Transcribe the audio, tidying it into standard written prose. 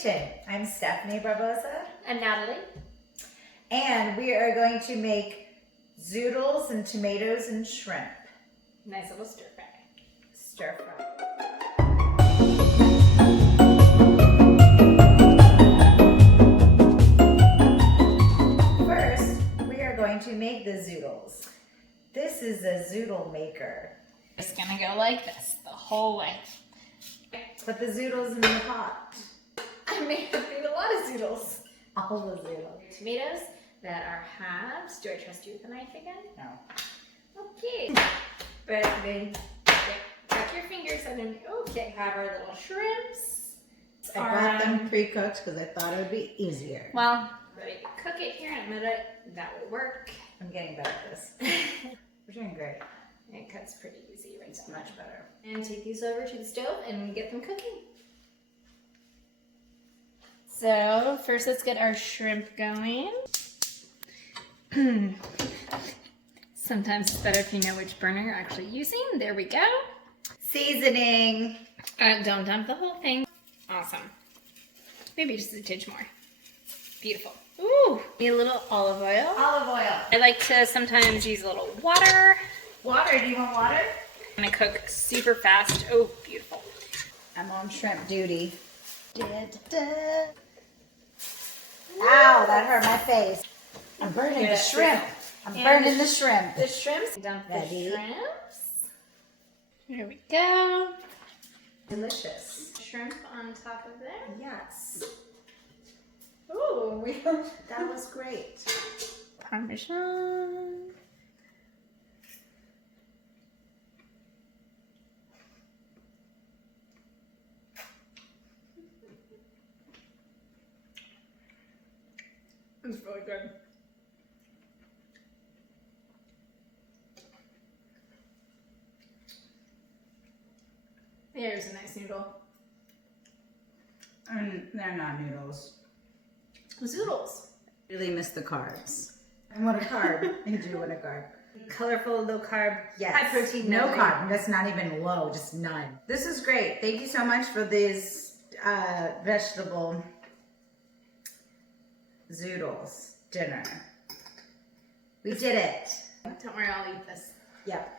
kitchen. I'm Stephanie Barboza. And Natalie. And we are going to make zoodles and tomatoes and shrimp. Nice little stir fry. Stir fry. First, we are going to make the zoodles. This is a zoodle maker. Just gonna go like this the whole way. Put the zoodles in the pot. I made a lot of zoodles. All the zoodles. Tomatoes that are halves. Do I trust you with the knife again? No. Okay. But then crack your fingers and then, okay, have our little shrimps. I got them pre-cooked because I thought it would be easier. Well, ready to cook it here in a minute. That will work. I'm getting better at this. We're doing great. It cuts pretty easy right It's now. much better. And take these over to the stove and get them cooking. So first let's get our shrimp going. Sometimes it's better if you know which burner you're actually using. There we go. Seasoning. Don't dump the whole thing. Awesome. Maybe just a tinge more. Beautiful. Ooh, need a little olive oil. Olive oil. I like to sometimes use a little water. Water. Do you want water? I'm gonna cook super fast. Oh, beautiful. I'm on shrimp duty. Ow, that hurt my face. I'm burning the shrimp. I'm burning the shrimp. The shrimps. Dump the Ready? shrimps. Here we go. Delicious. Shrimp on top of there. Yes. Ooh, That was great. Parmesan. It's really good. There's a nice noodle. They're not noodles. Zoodles. Really miss the carbs. I want a carb. I do want a carb. Colorful, low carb, yes. High protein, no no carb. That's not even low, just none. This is great. Thank you so much for these vegetable zoodles dinner. We did it. Don't worry, I'll eat this. Yep.